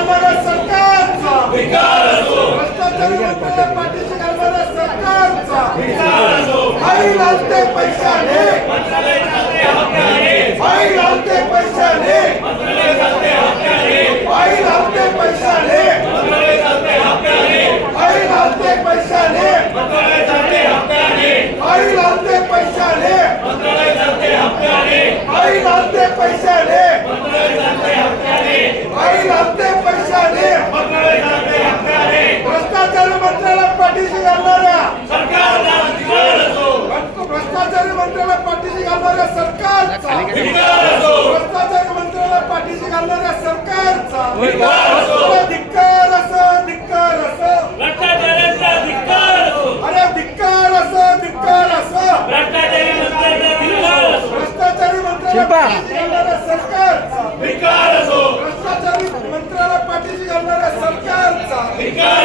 घालणाऱ्या सरकारचा भ्रष्टाचारी मंत्र्याला पाठीशी घालणाऱ्या सरकारचा फाईल आणते पैशाने फाईल आणते पैशाने फाईल आणते पैशाने फाईल आणते पैशाने फाईल आणते पैशाने फाईल आणते पैशाने फाईल आणते पैशाने भ्रष्टाचारी मंत्र्याला पाठीशी घालणाऱ्या भ्रष्टाचारी मंत्र्याला पाठीशी घालणाऱ्या सरकारचा भ्रष्टाचारी मंत्र्याला पाठीशी घालणाऱ्या सरकारचा धिक्कार असो धिक्कार असो अरे धिक्कार असो धिक्कार असो भ्रष्टाचारी मंत्र्याला पाठीशी घालणाऱ्या सरकारचा भ्रष्टाचारी मंत्र्याला पाठीशी घालणाऱ्या सरकारचा